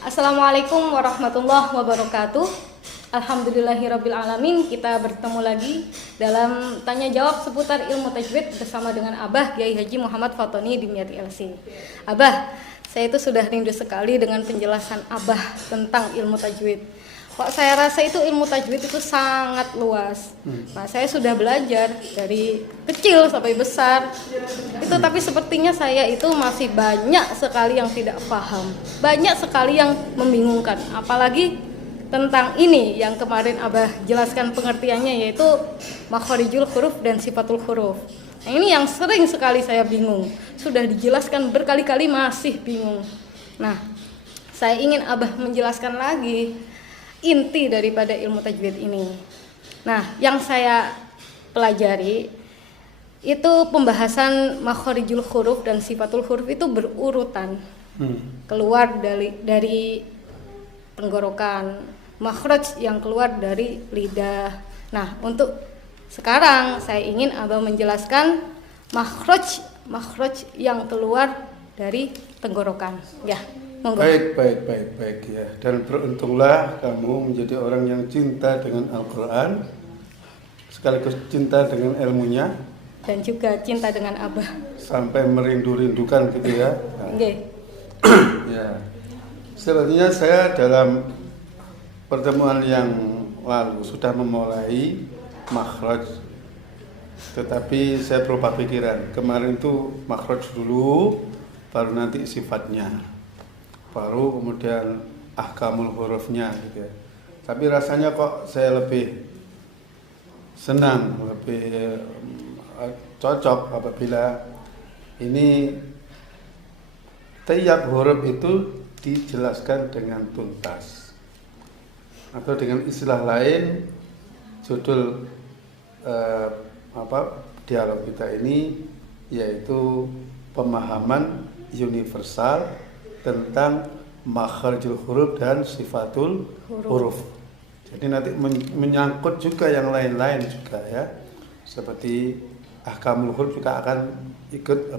Assalamualaikum warahmatullahi wabarakatuh. Alhamdulillahirabbil alamin. Kita bertemu lagi dalam tanya jawab seputar ilmu tajwid bersama dengan Abah Kiai Haji Muhammad Fatoni Dimyati LC. Abah, saya itu sudah rindu sekali dengan penjelasan Abah tentang ilmu tajwid. Kok saya rasa itu ilmu tajwid itu sangat luas. Nah, saya sudah belajar dari kecil sampai besar. Tapi sepertinya saya itu masih banyak sekali yang tidak paham. Banyak sekali yang membingungkan. Apalagi tentang ini yang kemarin Abah jelaskan pengertiannya, yaitu makharijul huruf dan sifatul huruf. Nah, ini yang sering sekali saya bingung. Sudah dijelaskan berkali-kali masih bingung. Nah, saya ingin Abah menjelaskan lagi inti daripada ilmu tajwid ini. Nah, yang saya pelajari itu pembahasan makharijul huruf dan sifatul huruf itu berurutan. Keluar dari tenggorokan, makhraj yang keluar dari lidah. Nah, untuk sekarang saya ingin Abah menjelaskan makhraj yang keluar dari tenggorokan. Ya. Monggo. Baik ya. Dan beruntunglah kamu menjadi orang yang cinta dengan Al-Quran, sekaligus cinta dengan ilmunya, dan juga cinta dengan Abah. Sampai merindu-rindukan gitu ya. Nah, ya. Sebenarnya saya dalam pertemuan yang lalu sudah memulai makhraj, tetapi saya berubah pikiran. Kemarin itu makhraj dulu, baru nanti sifatnya, baru kemudian ahkamul hurufnya gitu ya. Tapi rasanya kok saya lebih senang, lebih cocok apabila ini tiap huruf itu dijelaskan dengan tuntas, atau dengan istilah lain judul dialog kita ini yaitu pemahaman universal tentang makharijul huruf dan sifatul huruf. Jadi nanti menyangkut juga yang lain-lain juga ya. Seperti ahkamul huruf juga akan ikut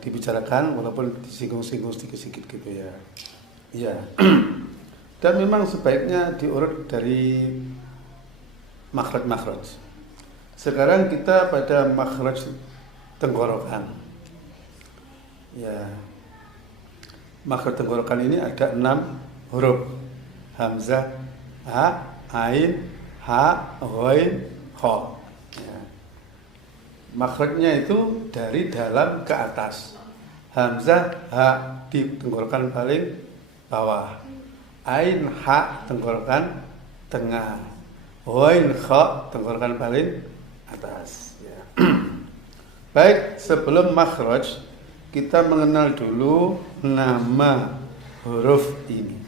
dibicarakan, walaupun disinggung-singgung sedikit-sedikit gitu ya. Iya. Dan memang sebaiknya diurut dari makhraj-makhraj. Sekarang kita pada makhraj tenggorokan. Ya. Makhraj tenggorokan ini ada 6 huruf. Hamzah, ha, ain, ha, ghain, kha. Ya. Makhrajnya itu dari dalam ke atas. Hamzah, ha di tenggorokan paling bawah. Ain, ha tenggorokan tengah. Ghain, kha tenggorokan paling atas. Ya. Baik, sebelum makhraj kita mengenal dulu nama huruf ini.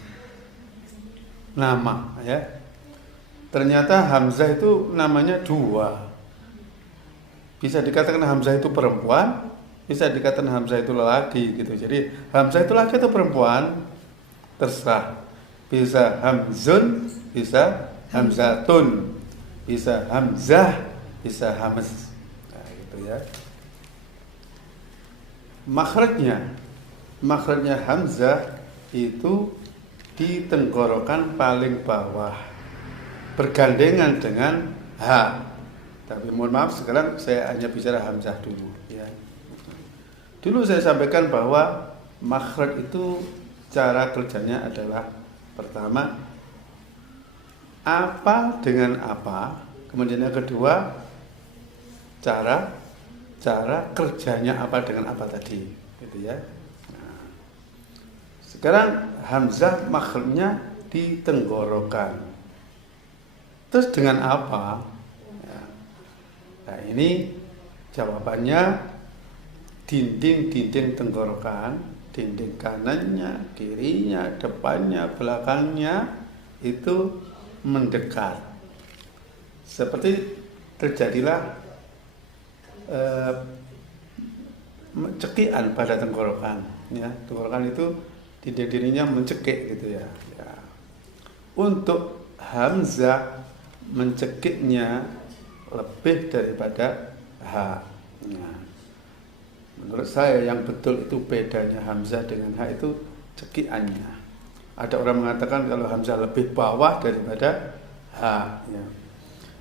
Nama ya. Ternyata Hamzah itu namanya 2. Bisa dikatakan Hamzah itu perempuan, bisa dikatakan Hamzah itu lelaki gitu. Jadi Hamzah itu laki atau perempuan terserah. Bisa Hamzun, bisa Hamzatun, bisa Hamzah, bisa Hamz. Nah, gitu ya. Makhrajnya Hamzah itu di tenggorokan paling bawah, bergandengan dengan ha. Tapi mohon maaf, sekarang saya hanya bicara Hamzah dulu ya. Dulu saya sampaikan bahwa makhraj itu cara kerjanya adalah pertama apa dengan apa, kemudian yang kedua cara kerjanya apa dengan apa tadi, gitu ya. Nah, sekarang Hamzah makhrajnya di tenggorokan. Terus dengan apa? Ya. Nah, ini jawabannya dinding tenggorokan, dinding kanannya, kirinya, depannya, belakangnya itu mendekat. Seperti terjadilah cekikan pada tenggorokan ya. Tenggorokan itu dinding-dindingnya mencekik gitu ya. Ya. Untuk Hamzah mencekiknya lebih daripada ha. Nah, menurut saya yang betul itu bedanya Hamzah dengan ha itu cekiannya. Ada orang mengatakan kalau hamzah lebih bawah daripada h. Ya.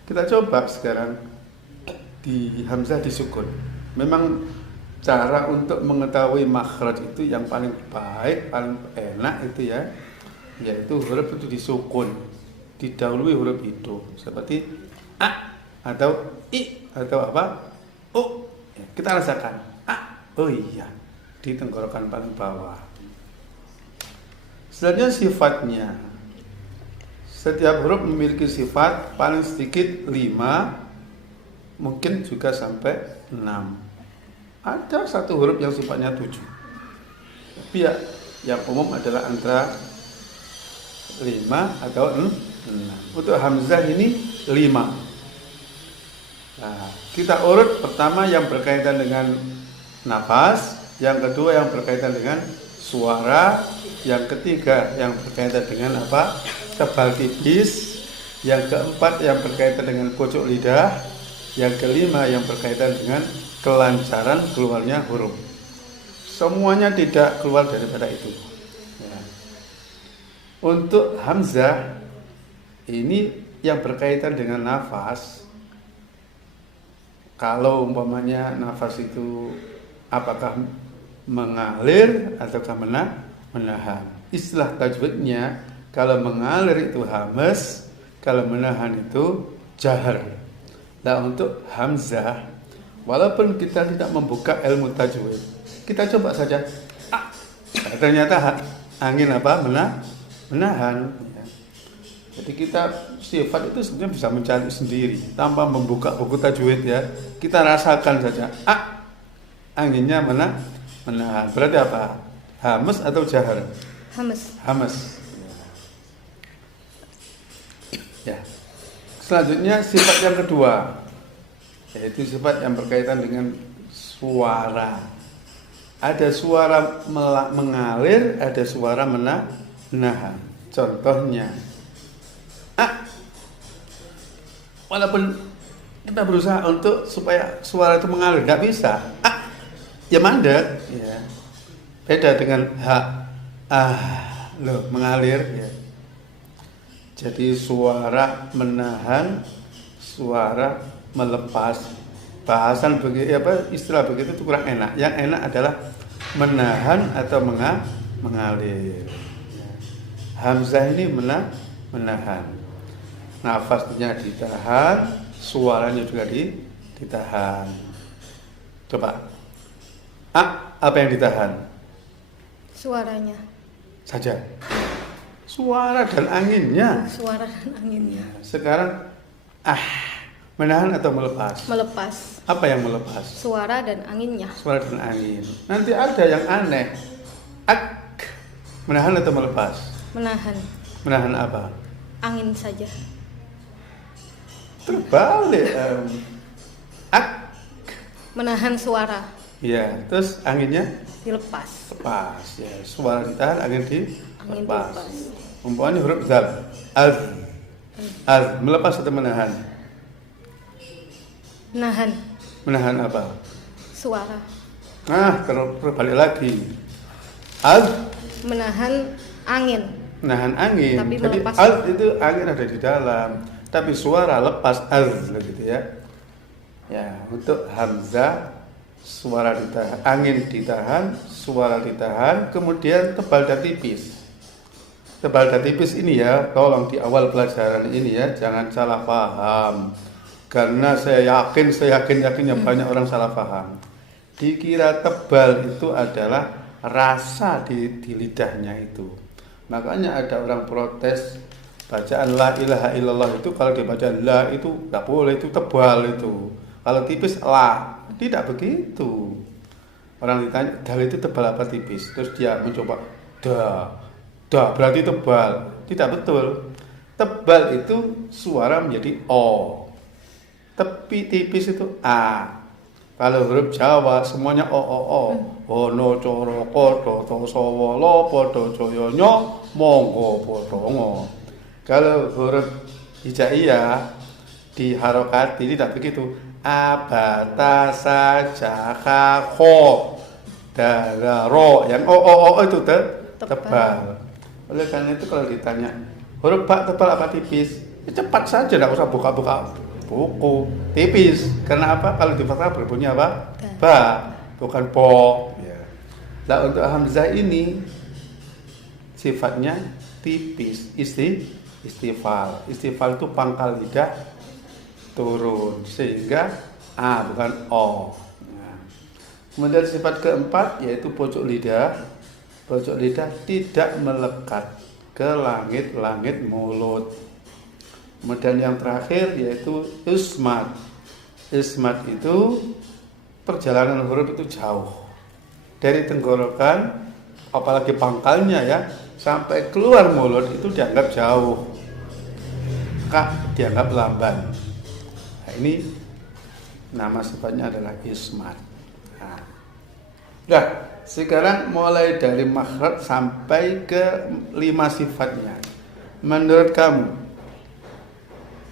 Kita coba sekarang di hamzah disukun. Memang cara untuk mengetahui makhraj itu yang paling baik, paling enak itu ya, yaitu huruf itu disukun, didahului huruf itu, seperti a atau i atau apa, u. Ya, kita rasakan a, oh iya, di tenggorokan paling bawah. Selanjutnya sifatnya. Setiap huruf memiliki sifat paling sedikit 5, mungkin juga sampai 6. Ada satu huruf yang sifatnya 7. Tapi ya, yang umum adalah antara 5 atau 6. Untuk hamzah ini 5. Nah, kita urut pertama yang berkaitan dengan nafas, yang kedua yang berkaitan dengan suara, yang ketiga yang berkaitan dengan apa? Tebal tipis, yang keempat yang berkaitan dengan pojok lidah, yang kelima yang berkaitan dengan kelancaran keluarnya huruf. Semuanya tidak keluar daripada itu. Ya. Untuk hamzah ini yang berkaitan dengan nafas. Kalau umpamanya nafas itu apakah mengalir ataukah menahan. Istilah tajwidnya kalau mengalir itu hamas, kalau menahan itu jahar. Nah, untuk hamzah, walaupun kita tidak membuka ilmu tajwid, kita coba saja. Ternyata angin apa? Menahan. Ya. Jadi kita sifat itu sebenarnya bisa mencari sendiri tanpa membuka buku tajwid ya. Kita rasakan saja. Anginnya menahan. Berarti apa? Hamas atau jahar? Hamas. Ya. Selanjutnya sifat yang kedua, yaitu sifat yang berkaitan dengan suara. Ada suara mengalir, ada suara menahan. Contohnya, walaupun kita berusaha untuk supaya suara itu mengalir, nggak bisa. Ya mandek, ya. Beda dengan mengalir, ya. Jadi suara menahan, suara melepas. Bahasan istilah begitu itu kurang enak. Yang enak adalah menahan atau mengalir. Ya. Hamzah ini menahan. Nafasnya ditahan, suaranya juga ditahan. Coba. Apa yang ditahan? Suaranya Saja. Suara dan anginnya. Suara dan anginnya. Sekarang menahan atau melepas? Melepas. Apa yang melepas? Suara dan anginnya. Suara dan angin. Nanti ada yang aneh. Menahan atau melepas? Menahan. Menahan apa? Angin saja. Terbalik. Menahan suara. Ya, terus anginnya Dilepas. lepas. Ya, suara ditahan, angin dilepas. dilepas. Umpamanya huruf zal. Az. Melepas atau menahan? Menahan. Menahan apa? Suara. Terbalik lagi. Az. Menahan angin. Menahan angin. Tapi jadi melepas. az itu angin ada di dalam, tapi suara lepas az gitu ya. Ya, untuk hamzah suara ditahan, angin ditahan, suara ditahan, kemudian tebal dan tipis. Tebal dan tipis ini ya, tolong di awal pelajaran ini ya, jangan salah paham. Karena saya yakinnya banyak orang salah paham. Dikira tebal itu adalah rasa di lidahnya itu. Makanya ada orang protes bacaan la ilaha illallah itu kalau dibaca la itu nggak boleh, itu tebal itu. Kalau tipis la. Tidak begitu. Orang ditanya, dal itu tebal apa tipis? Terus dia mencoba, da berarti tebal. Tidak betul. Tebal itu suara menjadi o. Tapi tipis itu a. Kalau huruf Jawa semuanya o. Ono coro kodo toso lo podo joyonyo monggo podongo. Kalau huruf hijaiyah diharokati tidak begitu. Abata saja kho dararo yang o itu tebal. Oleh karena itu kalau ditanya huruf ba tebal apa tipis, ya cepat saja, tidak usah buka-buka buku. Tipis. Karena apa? Kalau di fathah berbunyi apa? Ba, bukan po. Ya. Nah untuk hamzah ini sifatnya tipis, istifal. Istifal itu pangkal lidah turun sehingga a bukan o. Nah. Kemudian sifat keempat yaitu pojok lidah. Pojok lidah tidak melekat ke langit-langit mulut. Kemudian yang terakhir yaitu ismat. Ismat itu perjalanan huruf itu jauh dari tenggorokan, apalagi pangkalnya ya, sampai keluar mulut itu dianggap jauh, dianggap lamban. Nah, ini nama sifatnya adalah ismat. Nah, sekarang mulai dari makhraj sampai ke 5 sifatnya. Menurut kamu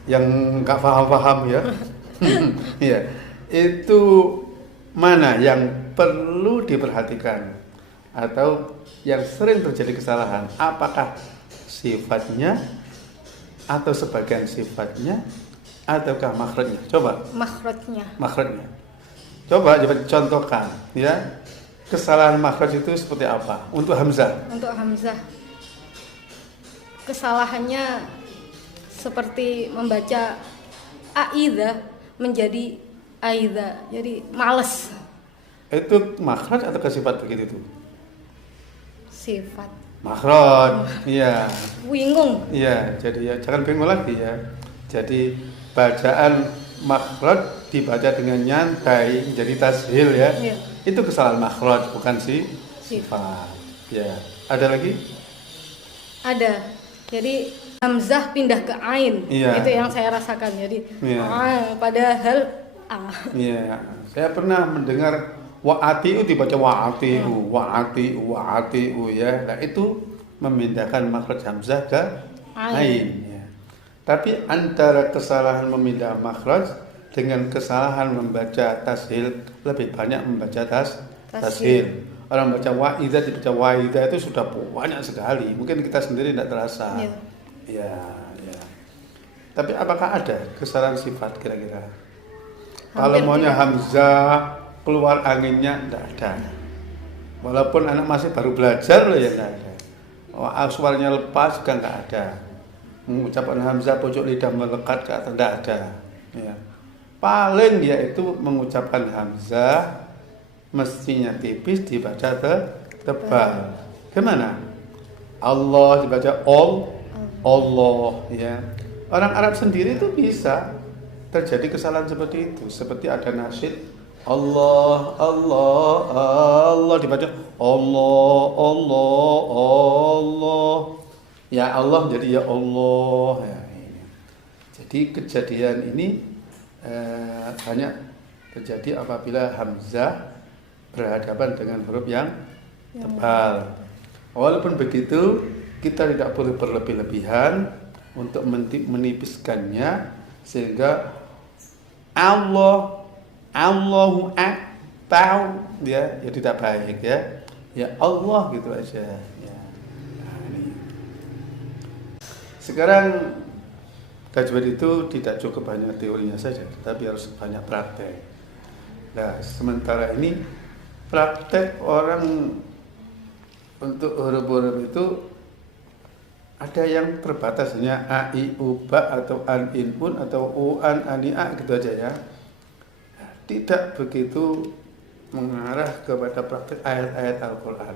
yang nggak paham-paham ya, ya, itu mana yang perlu diperhatikan atau yang sering terjadi kesalahan? Apakah sifatnya atau sebagian sifatnya ataukah makhrajnya? Coba. Makhrajnya. Coba contohkan ya. Kesalahan makhraj itu seperti apa? Untuk hamzah. Untuk hamzah. Kesalahannya seperti membaca aidha menjadi aidha. Jadi males. Itu makhraj atau sifat begitu itu? Sifat. Makhraj. Iya. Bingung. Iya, jadi ya jangan bingung lagi ya. Jadi bacaan makhraj dibaca dengan nyantai jadi tashil ya. Iya. Itu kesalahan makhraj bukan sifat. Ya. Ada lagi? Ada. Jadi hamzah pindah ke ain. Iya. Itu yang saya rasakan. Jadi iya. Padahal a. Iya. Saya pernah mendengar wa'atiu dibaca wa'atiu ya. Nah, itu memindahkan makhraj hamzah ke ain ya. Tapi antara kesalahan memindah makhraj dengan kesalahan membaca tashil, lebih banyak membaca tashil. Orang baca wa'idah dibaca wa'idah itu sudah banyak sekali. Mungkin kita sendiri tidak terasa. Ya. Tapi apakah ada kesalahan sifat kira-kira? Kalau maunya hamzah keluar anginnya tidak ada. Walaupun anak masih baru belajar loh ya tidak ada. Suaranya lepas juga tidak ada. Mengucapkan hamzah pojok lidah melekat ke atas tidak ada. Ya. Paling yaitu mengucapkan hamzah mestinya tipis dibaca tebal. Gimana? Allah dibaca Allah ya. Orang Arab sendiri itu bisa terjadi kesalahan seperti itu. Seperti ada nasyid Allah dibaca Allah. Ya Allah jadi ya Allah ya, ini. Jadi kejadian ini banyak terjadi apabila hamzah berhadapan dengan huruf yang tebal. Walaupun begitu, kita tidak boleh berlebih-lebihan untuk menipiskannya sehingga Allahu Akbar ya tidak baik ya. Ya Allah gitu aja ya. Nah, ini. Sekarang tajwid itu tidak cukup hanya teorinya saja, tapi harus banyak praktek. Nah, sementara ini praktek orang untuk huruf-huruf itu ada yang terbatas, hanya a, i, u, ba atau an, in, un atau u, an, ani, a gitu aja ya. Tidak begitu mengarah kepada praktek ayat-ayat Al-Quran.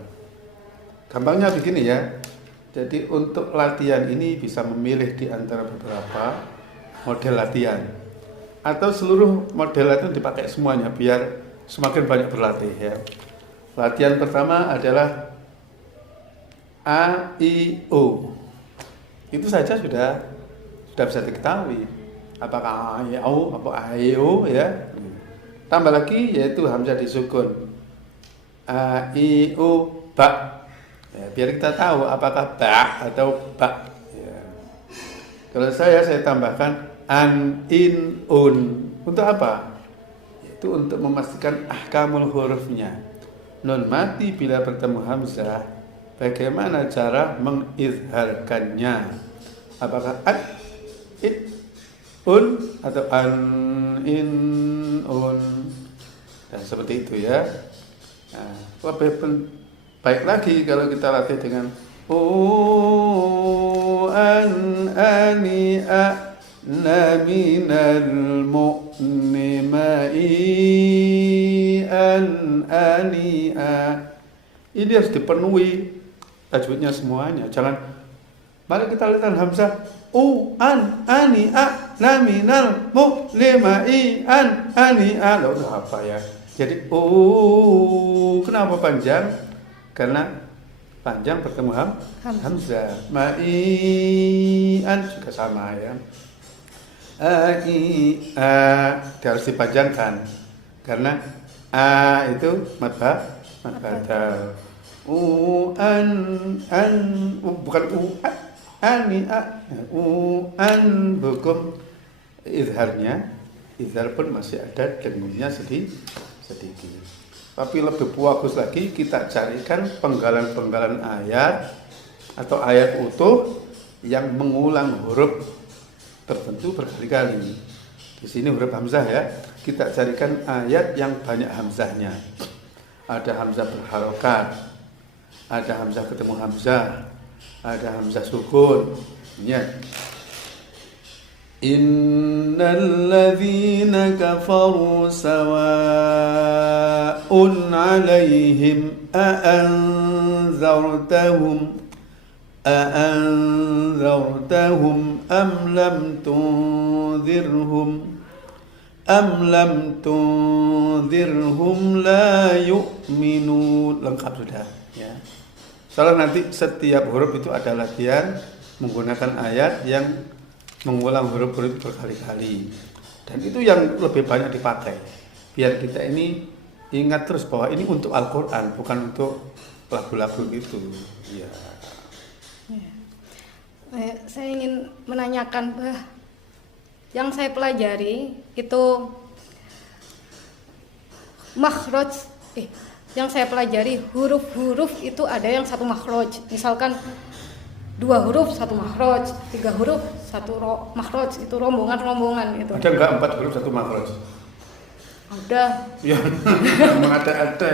Gampangnya begini ya. Jadi untuk latihan ini bisa memilih di antara beberapa model latihan atau seluruh model itu dipakai semuanya biar semakin banyak berlatih ya. Latihan pertama adalah A, I, O. Itu saja sudah bisa diketahui apakah A, I, O atau A, I, O ya. Tambah lagi yaitu hamzah disukun A, I, O, ba. Ya, biar kita tahu apakah ba atau ba. Ya. Kalau saya tambahkan an, in, un. Untuk apa? Itu untuk memastikan ahkamul hurufnya. Nun mati bila bertemu hamzah bagaimana cara mengizharkannya? Apakah it, un atau an, in, un, dan seperti itu ya. Nah, lebih baik lagi kalau kita latih dengan an, ani, a, na, minal, mu'ni, ma'i, an, ani, a. Ini harus dipenuhi tajwidnya semuanya. Jangan, mari kita lihat hamzah an, ani, a, na, minal, mu'ni, ma'i, an, ani, a. Loh, udah apa ya? Jadi kenapa panjang? Karena panjang bertemu hamzah. Ma'ian juga sama ya. Harus dipanjangkan karena a itu mad badal. Bukan ani a. Hukum izharnya. Izhar pun masih ada dengungnya sedikit. Tapi lebih bagus lagi kita carikan penggalan-penggalan ayat atau ayat utuh yang mengulang huruf tertentu berkali-kali. Di sini huruf hamzah ya. Kita carikan ayat yang banyak hamzahnya. Ada hamzah berharokat, ada hamzah ketemu hamzah, ada hamzah sukun. Ya. Innal ladzina kafaru sawa'un 'alaihim a'anzartahum am lam tunzirhum la yu'minun. Lengkap sudah ya. Soalnya nanti setiap huruf itu ada latihan menggunakan ayat yang mengulang huruf-huruf berkali-kali, dan itu yang lebih banyak dipakai biar kita ini ingat terus bahwa ini untuk Al-Quran, bukan untuk lagu-lagu gitu ya. Saya ingin menanyakan, Bah, yang saya pelajari itu makhraj, yang saya pelajari huruf-huruf itu ada yang satu makhraj, misalkan 2 huruf 1 makhraj, 3 huruf 1 makhraj, itu rombongan gitu. Ada enggak 4 huruf 1 makhraj? Ada. Ya, memang ada itu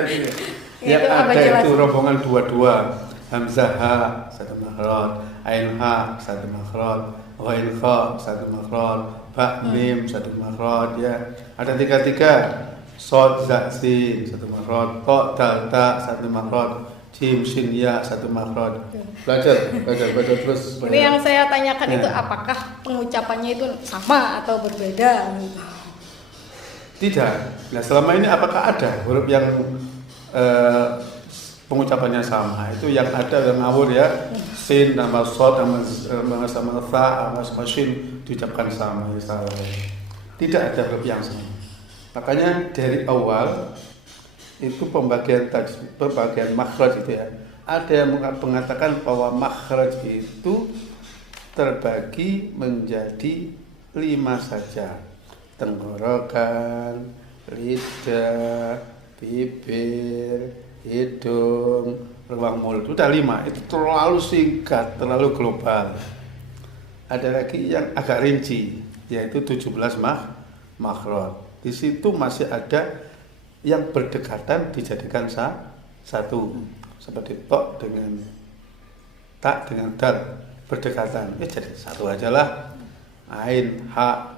ya. Ya ada itu rombongan 2-2. Hamzah ha 1 makhraj, ain ha 1 makhraj, ghain kha 1 makhraj, ba mim 1 makhraj ya. Ada 3-3. Shad za sin 1 makhraj, ta dal ta 1 makhraj. Jim, sin, ya, 1 makhraj. Belajar terus. Ini yang saya tanyakan itu apakah pengucapannya itu sama atau berbeda? Tidak. Nah, selama ini apakah ada huruf yang pengucapannya sama? Itu yang ada yang ngawur ya. Sin sama shad sama tha sama shin diucapkan sama ya, salah. Tidak ada huruf yang sama. Makanya dari awal itu pembagian makhraj itu ya. Ada yang mengatakan bahwa makhraj itu terbagi menjadi 5 saja. Tenggorokan, lidah, bibir, hidung, ruang mulut. Sudah 5. Itu terlalu singkat, terlalu global. Ada lagi yang agak rinci, yaitu 17 makhraj. Di situ masih ada yang berdekatan dijadikan satu, seperti tok dengan tak dengan dal berdekatan, jadi satu aja lah. Ain, ha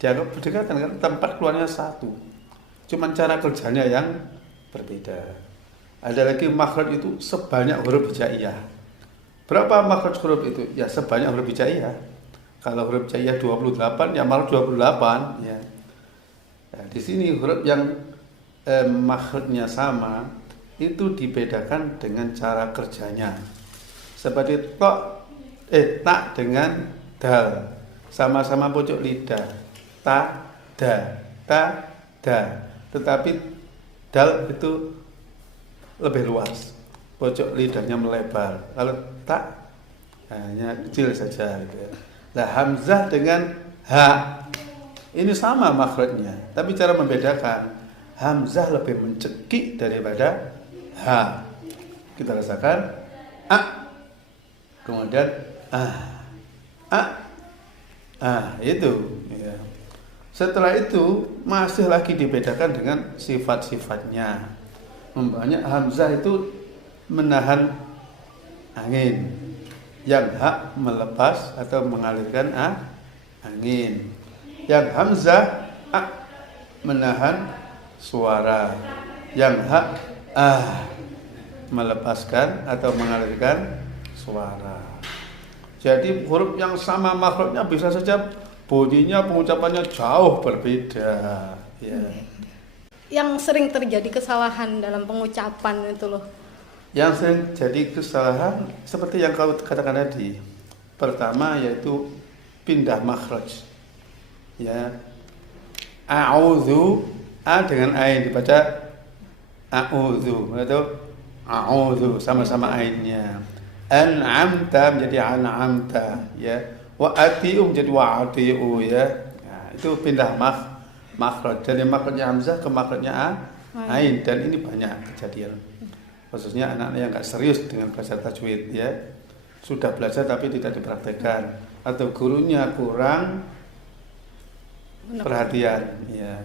dianggap berdekatan kan, tempat keluarnya satu, cuman cara kerjanya yang berbeda. Ada lagi makhraj itu sebanyak huruf hijaiyah. Berapa makhraj huruf itu? Ya sebanyak huruf hijaiyah. Kalau huruf hijaiyah 28 ya makhraj 28 ya. Nah, di sini huruf yang makhrajnya sama itu dibedakan dengan cara kerjanya. Seperti tak dengan dal, sama-sama pojok lidah, ta da. Tetapi dal itu lebih luas, pojok lidahnya melebar. Kalau tak hanya kecil saja gitu ya. Nah, hamzah dengan ha ini sama makhrajnya, tapi cara membedakan. Hamzah lebih mencekik daripada ha. Kita rasakan kemudian itu ya. Setelah itu masih lagi dibedakan dengan sifat-sifatnya. Umpamanya hamzah itu menahan angin, yang hak melepas atau mengalirkan angin. Yang hamzah menahan suara, yang hak melepaskan atau mengalirkan suara. Jadi huruf yang sama makhrajnya bisa saja bunyinya, pengucapannya jauh berbeda ya. Yang sering terjadi kesalahan dalam pengucapan itu loh. Yang sering jadi kesalahan seperti yang kau katakan tadi. Pertama yaitu pindah makhraj. Ya. A'udzu, dengan ain dibaca a'udzu atau a'udzu sama-sama ainnya. An'amta menjadi an'amta ya. Wa ati'u menjadi wa'ati'u ya. Nah, itu pindah makhraj dari makhrajnya hamzah ke makhrajnya ain, dan ini banyak kejadian. Khususnya anak-anak yang enggak serius dengan belajar tajwid ya. Sudah belajar tapi tidak dipraktekkan atau gurunya kurang perhatian ya.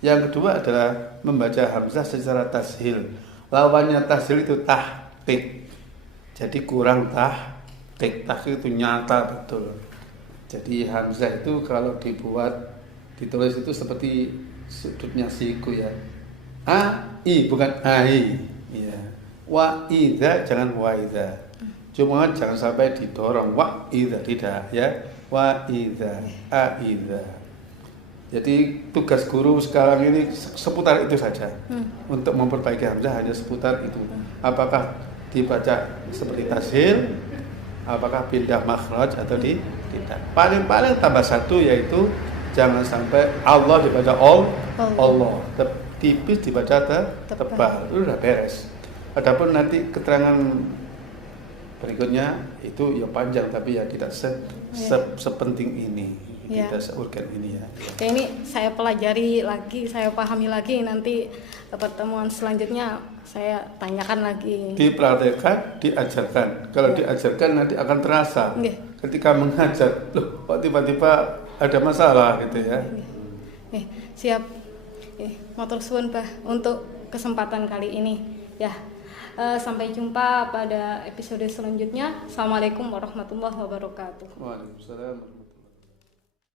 Yang kedua adalah membaca hamzah secara tashil. Lawannya tashil itu tahqiq. Jadi kurang tahqiq itu nyata betul. Jadi hamzah itu kalau ditulis itu seperti sudutnya siku ya. I bukan ai ya. Wa idza jangan wa idza. Cuma jangan sampai didorong wa idza, tidak ya. Wa idza, a idza. Jadi tugas guru sekarang ini seputar itu saja. Untuk memperbaiki hamzah hanya seputar itu. Apakah dibaca seperti tashil, apakah pindah makhraj atau tidak. Paling-paling tambah satu yaitu jangan sampai Allah dibaca Allah. Tipis dibaca tebal. Itu sudah beres. Adapun nanti keterangan berikutnya itu ya panjang tapi ya tidak sepenting ini. Ya. Tidak seurgen ini ya. Ya ini saya pelajari lagi, saya pahami lagi, nanti pertemuan selanjutnya saya tanyakan lagi. Dipraktekkan, diajarkan. Kalau diajarkan nanti akan terasa. Ketika mengajar, loh kok tiba-tiba ada masalah gitu ya. Siap. Matur suwun Bah untuk kesempatan kali ini. Ya. Sampai jumpa pada episode selanjutnya. Assalamualaikum warahmatullahi wabarakatuh. Waalaikumsalam.